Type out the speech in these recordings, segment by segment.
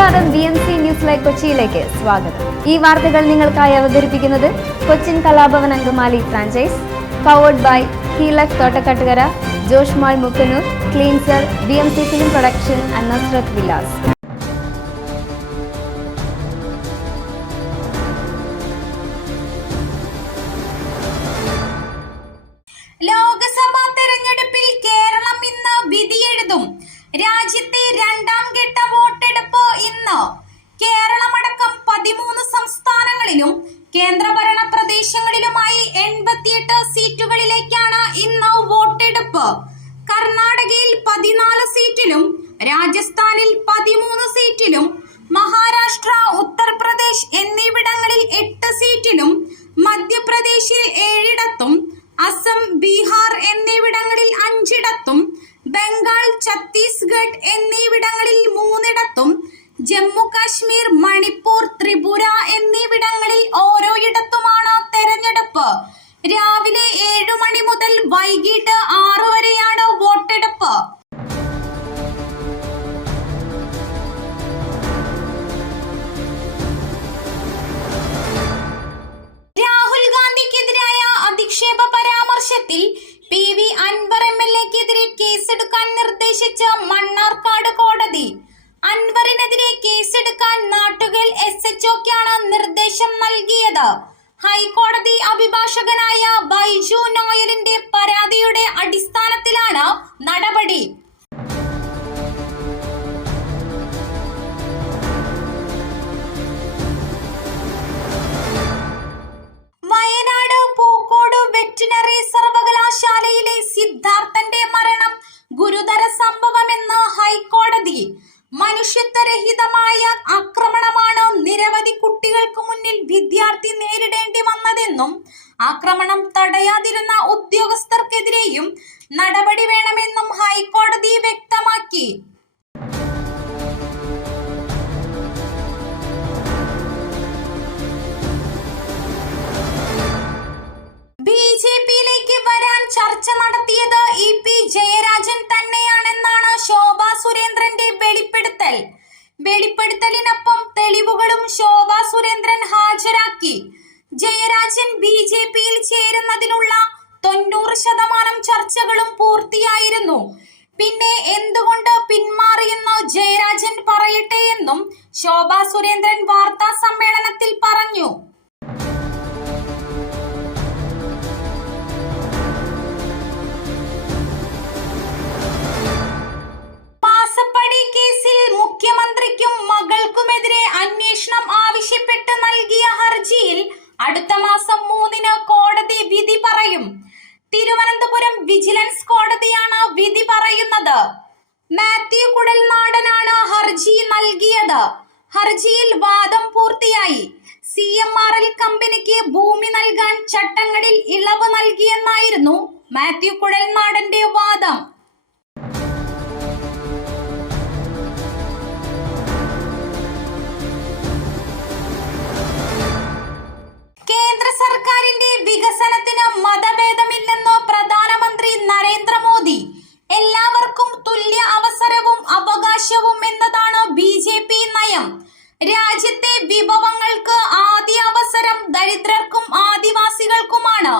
നമസ്കാരം, BMC news live കൊച്ചിയിലേക്ക് സ്വാഗതം. ഈ വാർത്തകൾ നിങ്ങൾക്കായി അവതരിപ്പിക്കുന്നത് Cochin Kalabhavan Angamaly franchise, powered by ഹീലക് Thottakkattukara, Josh mall Mookkannoor, cleanser, BMC film production and Nasrath Vilas. Lok Sabha തെരഞ്ഞെടുപ്പിൽ കേരളം ഇന്ന് വിധിയെഴുതും. രാജ്യത്തെ രണ്ടാം ഘട്ട വോട്ടെടുപ്പ് ഇന്ന്. കേരളമടക്കം 13 സംസ്ഥാനങ്ങളിലും കേന്ദ്രഭരണ പ്രദേശങ്ങളിലുമായി 88 സീറ്റുകളിലേക്കാണ് ഇന്ന് വോട്ടെടുപ്പ്. കർണാടകയിൽ 14 സീറ്റിലും രാജസ്ഥാനിൽ 13 സീറ്റിലും മഹാരാഷ്ട്ര, ഉത്തർപ്രദേശ് എന്നിവിടങ്ങളിൽ 8 സീറ്റിലും മധ്യപ്രദേശിൽ 7ഇടത്തും അസം, ബീഹാർ എന്നിവിടങ്ങളിൽ 5ഇടത്തും ബംഗാൾ, ഛത്തീസ്ഗഡ് എന്നിവിടങ്ങളിൽ 3ഇടത്തും ജമ്മു കാശ്മീർ, മണിപ്പൂർ, ത്രിപുര എന്നിവിടങ്ങളിൽ ഓരോയിടത്തുമാണ് തെരഞ്ഞെടുപ്പ്. രാവിലെ 7 മണി മുതൽ വൈകിട്ട് 6 വരെയാണ് വോട്ടെടുപ്പ്. രാഹുൽ ഗാന്ധിക്കെതിരായ അധിക്ഷേപ പരാമർശത്തിൽ PV അൻവർ MLA-ക്കെതിരെ കേസെടുക്കാൻ നിർദ്ദേശിച്ച മണ്ണാർക്കാട് കോടതി. അൻവറിനെതിരെ കേസെടുക്കാൻ നാട്ടുകൽ SHO-ക്കാണ് നിർദ്ദേശം നൽകിയത്. ഹൈക്കോടതി അഭിഭാഷകനായ ബൈജു നോയലിന്റെ പരാതിയുടെ അടിസ്ഥാനത്തിലാണ് നടപടി. വയനാട് പൂക്കോട് വെറ്റിനറി സർവകലാശാലയിലെ സിദ്ധാർത്ഥന്റെ മരണം ഗുരുതര സംഭവമെന്ന് ഹൈക്കോടതി. മനുഷ്യത്വരഹിതമായ ആക്രമണമാണ് നിരവധി കുട്ടികൾക്ക് മുന്നിൽ വിദ്യാർത്ഥി നേരിടേണ്ടി വന്നതെന്നും ആക്രമണം തടയാതിരുന്ന ഉദ്യോഗസ്ഥർക്കെതിരെയും നടപടി വേണമെന്നും ഹൈക്കോടതി വ്യക്തമാക്കി. BJP-യിലേക്ക് വരാൻ ചർച്ച നടത്തിയത് EP ജയരാജൻ തന്നെയാണെന്നാണ് ശോഭാ സുരേന്ദ്രന്റെ വെളിപ്പെടുത്തൽ. വെളിപ്പെടുത്തലിനൊപ്പം തെളിവുകളും ശോഭാ സുരേന്ദ്രൻ ഹാജരാക്കി. ജയരാജൻ BJP-യിൽ ചേരുന്നതിനുള്ള 90% ചർച്ചകളും പൂർത്തിയായിരുന്നു. പിന്നെ എന്തുകൊണ്ട് പിന്മാറിയെന്ന് ജയരാജൻ പറയട്ടെ എന്നും ശോഭാ സുരേന്ദ്രൻ വാർത്താ സമ്മേളനത്തിൽ പറഞ്ഞു. കേസിൽ മുഖ്യമന്ത്രിക്കും മകൾക്കുമെതിരെ അന്വേഷണം ആവശ്യപ്പെട്ട് നൽകിയ ഹർജിയിൽ അടുത്ത മാസം 3-ന് കോടതി വിധി പറയും. തിരുവനന്തപുരം വിജിലൻസ് കോടതിയാണ് വിധി പറയുന്നത്. മാത്യു കുഴൽനാടനാണ് ഹർജി നൽകിയത്. ഹർജിയിൽ വാദം പൂർത്തിയായി. CMRL കമ്പനിക്ക് ഭൂമി നൽകാൻ ചട്ടങ്ങളിൽ ഇളവ് നൽകിയെന്നായിരുന്നു മാത്യു കുഴൽനാടന്റെ വാദം. സർക്കാരിന്റെ വികസനത്തിന് മതഭേദമില്ലെന്ന് പ്രധാനമന്ത്രി നരേന്ദ്രമോദി. എല്ലാവർക്കും തുല്യ അവസരവും അവകാശവും എന്നതാണ് BJP നയം. രാജ്യത്തെ വിഭവങ്ങൾക്ക് ആദ്യ അവസരം ദരിദ്രർക്കും ആദിവാസികൾക്കുമാണ്.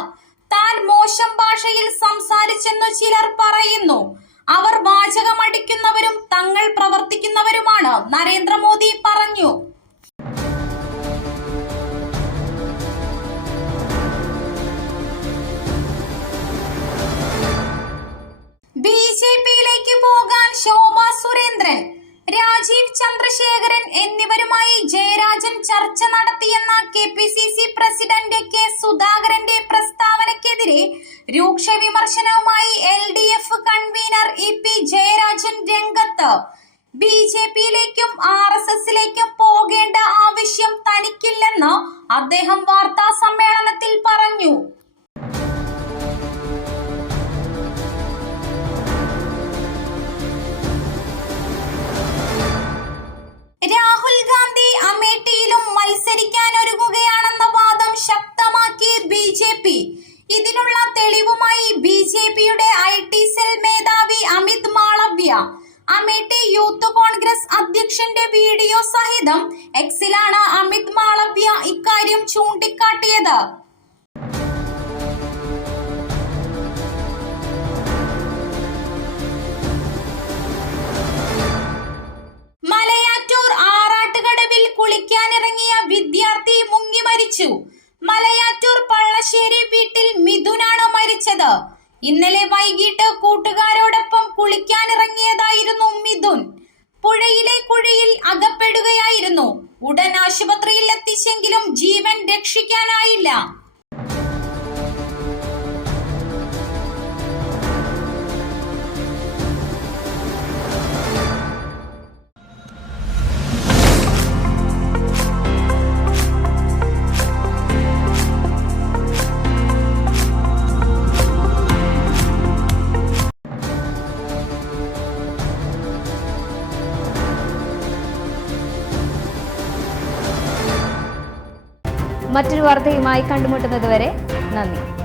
താൻ മോശം ഭാഷയിൽ സംസാരിച്ചെന്ന് ചിലർ പറയുന്നു. അവർ വാചകമടിക്കുന്നവരും തങ്ങൾ പ്രവർത്തിക്കുന്നവരുമാണ്, നരേന്ദ്രമോദി പറഞ്ഞു. BJP-യിലേക്ക് പോകാൻ ശോഭാ സുരേന്ദ്രൻ, രാജീവ് ചന്ദ്രശേഖരൻ എന്നിവരുമായി ജയരാജൻ ചർച്ച നടത്തിയെന്ന KPCC പ്രസിഡന്റ് K സുധാകരന്റെ പ്രസ്താവനയ്ക്കെതിരെ രൂക്ഷ വിമർശനവുമായി LDF കൺവീനർ EP ജയരാജൻ രംഗത്ത്. BJP-യിലേക്കും RSS-ലേക്കും പോകേണ്ട ആവശ്യം തനിക്കില്ലെന്ന് അദ്ദേഹം വാർത്താ സമ്മേളനത്തിൽ പറഞ്ഞു. രാഹുൽ ഗാന്ധി അമേഠിയിലും മത്സരിക്കാനൊരുങ്ങുകയാണെന്ന വാദം ശക്തമാക്കി BJP. ഇതിനുള്ള തെളിവുമായി BJP-യുടെ IT സെൽ മേധാവി അമിത് മാളവ്യ അമേഠി യൂത്ത് കോൺഗ്രസ് അധ്യക്ഷന്റെ വീഡിയോ സഹിതം എക്സിലാണ് അമിത് മാളവ്യ ഇക്കാര്യം ചൂണ്ടിക്കാട്ടിയത്. മലയാറ്റൂർ ആറാട്ടുകടവിൽ കുളിക്കാനിറങ്ങിയ വിദ്യാർത്ഥി മുങ്ങി മരിച്ചു. മലയാറ്റൂർ പള്ളശ്ശേരി വീട്ടിൽ മിഥുനാണ് മരിച്ചത്. ഇന്നലെ വൈകിട്ട് കൂട്ടുകാരോടൊപ്പം കുളിക്കാനിറങ്ങിയതായിരുന്നു മിഥുൻ. പുഴയിലെ കുഴിയിൽ അകപ്പെടുകയായിരുന്നു. ഉടൻ ആശുപത്രിയിൽ എത്തിച്ചെങ്കിലും ജീവൻ രക്ഷിക്കാനായില്ല. മറ്റൊരു വാർത്തയുമായി കണ്ടുമുട്ടുന്നത് വരെ നന്ദി.